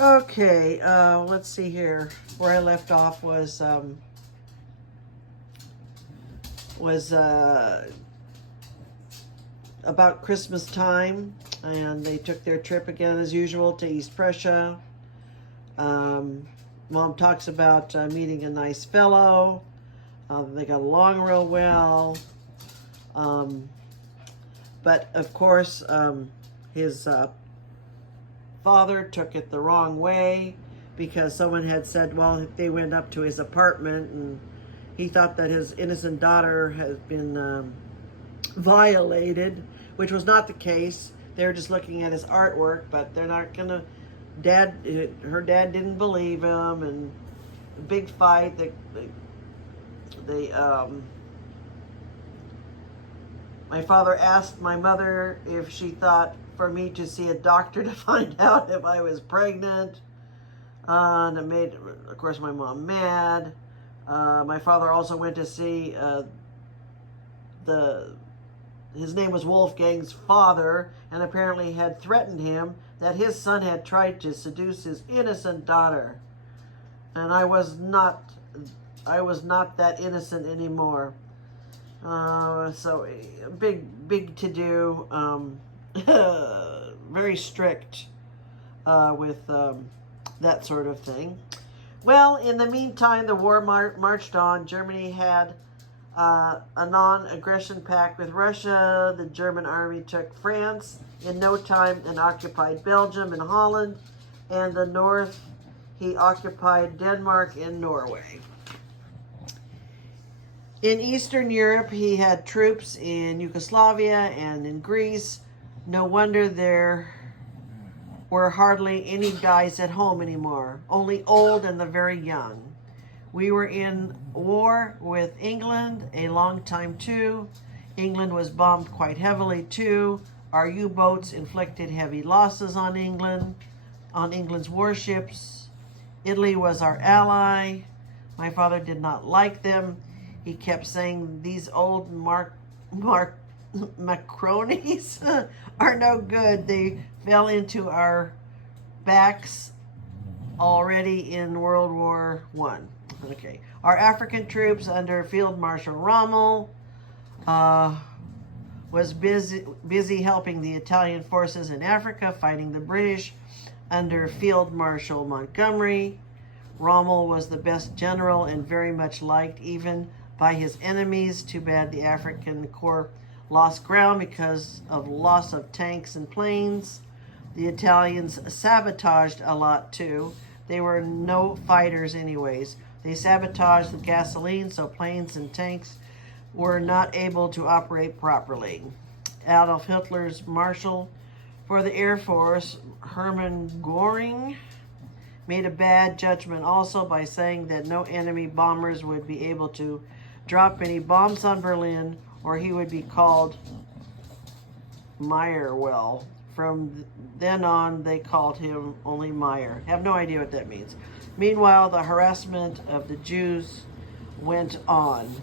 Okay, let's see here. Where I left off was about Christmas time, and they took their trip again as usual to East Prussia. Mom talks about meeting a nice fellow. They got along real well. But of course, his father took it the wrong way because someone had said, well, they went up to his apartment and he thought that his innocent daughter had been violated, which was not the case. They were just looking at his artwork, but they're not gonna. Her dad didn't believe him, and a big fight. My father asked my mother if she thought for me to see a doctor to find out if I was pregnant. And it made, of course, my mom mad. My father also went to see his name was Wolfgang's father, and apparently had threatened him that his son had tried to seduce his innocent daughter. And I was not that innocent anymore. So big to do, very strict with that sort of thing. Well, in the meantime, the war marched on. Germany had a non-aggression pact with Russia. The German army took France in no time and occupied Belgium and Holland. And the north, he occupied Denmark and Norway. In Eastern Europe, he had troops in Yugoslavia and in Greece. No wonder there were hardly any guys at home anymore, only old and the very young. We were in war with England a long time too. England was bombed quite heavily too. Our U-boats inflicted heavy losses on England's warships. Italy was our ally. My father did not like them. He kept saying, these old Macronis are no good. They fell into our backs already in World War I. Okay. Our African troops under Field Marshal Rommel was busy helping the Italian forces in Africa fighting the British under Field Marshal Montgomery. Rommel was the best general and very much liked even by his enemies. Too bad the African Corps lost ground because of loss of tanks and planes. The Italians sabotaged a lot too. They were no fighters anyways. They sabotaged the gasoline so planes and tanks were not able to operate properly. Adolf Hitler's marshal for the Air Force, Hermann Göring, made a bad judgment also by saying that no enemy bombers would be able to drop any bombs on Berlin, or he would be called Meyer. Well, from then on, they called him only Meyer. Have no idea what that means. Meanwhile, the harassment of the Jews went on.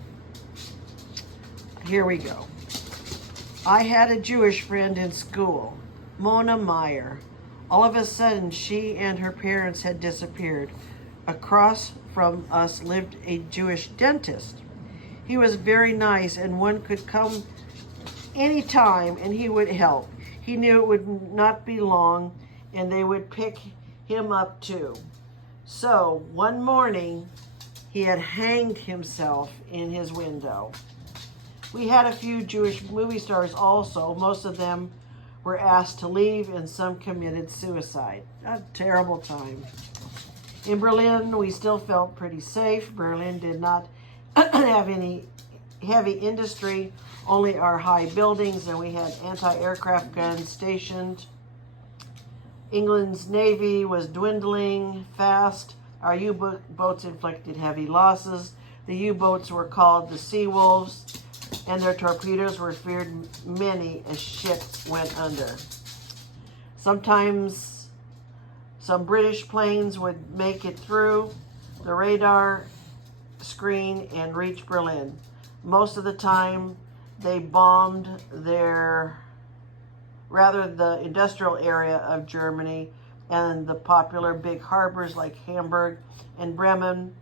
Here we go. I had a Jewish friend in school, Mona Meyer. All of a sudden, she and her parents had disappeared. Across from us lived a Jewish dentist. He was very nice, and one could come anytime and he would help. He knew it would not be long and they would pick him up too. So one morning he had hanged himself in his window. We had a few Jewish movie stars also. Most of them were asked to leave and some committed suicide. A terrible time. In Berlin, we still felt pretty safe. Berlin did not have any heavy industry, only our high buildings, and we had anti-aircraft guns stationed. England's navy was dwindling fast. Our U-boats inflicted heavy losses. The U-boats were called the Sea Wolves, and their torpedoes were feared many as ships went under. Sometimes some British planes would make it through the radar screen and reach Berlin. Most of the time they bombed the industrial area of Germany, and the popular big harbors like Hamburg and Bremen,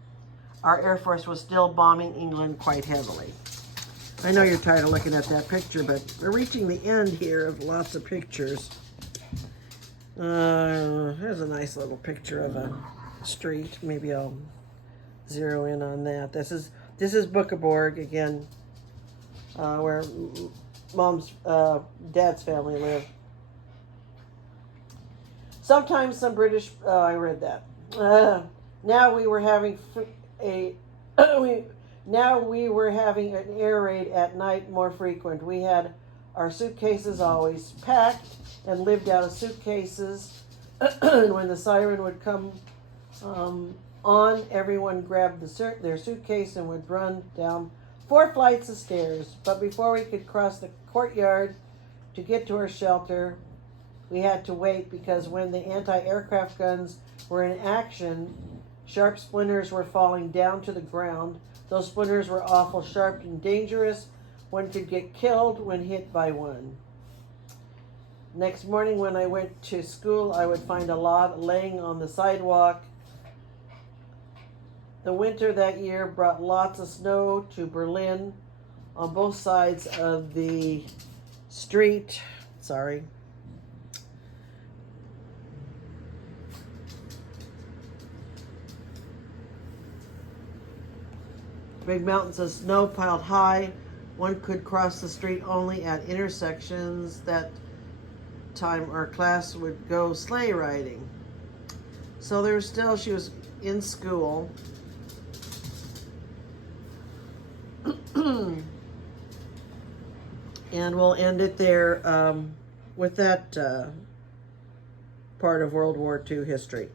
our Air Force was still bombing England quite heavily. I know you're tired of looking at that picture, but we're reaching the end here of lots of pictures. There's a nice little picture of a street. Maybe I'll zero in on that. This is Boekeborg again, where Dad's family lived. Sometimes some British. I read that. Now we were having Now we were having an air raid at night more frequent. We had our suitcases always packed and lived out of suitcases. And when the siren would come on, everyone grabbed their suitcase and would run down 4 flights of stairs. But before we could cross the courtyard to get to our shelter, we had to wait because when the anti-aircraft guns were in action, sharp splinters were falling down to the ground. Those splinters were awful sharp and dangerous. One could get killed when hit by one. Next morning when I went to school, I would find a lot laying on the sidewalk. The winter that year brought lots of snow to Berlin on both sides of the street. Sorry. Big mountains of snow piled high. One could cross the street only at intersections. That time our class would go sleigh riding. So she was in school. And we'll end it there with that part of World War II history.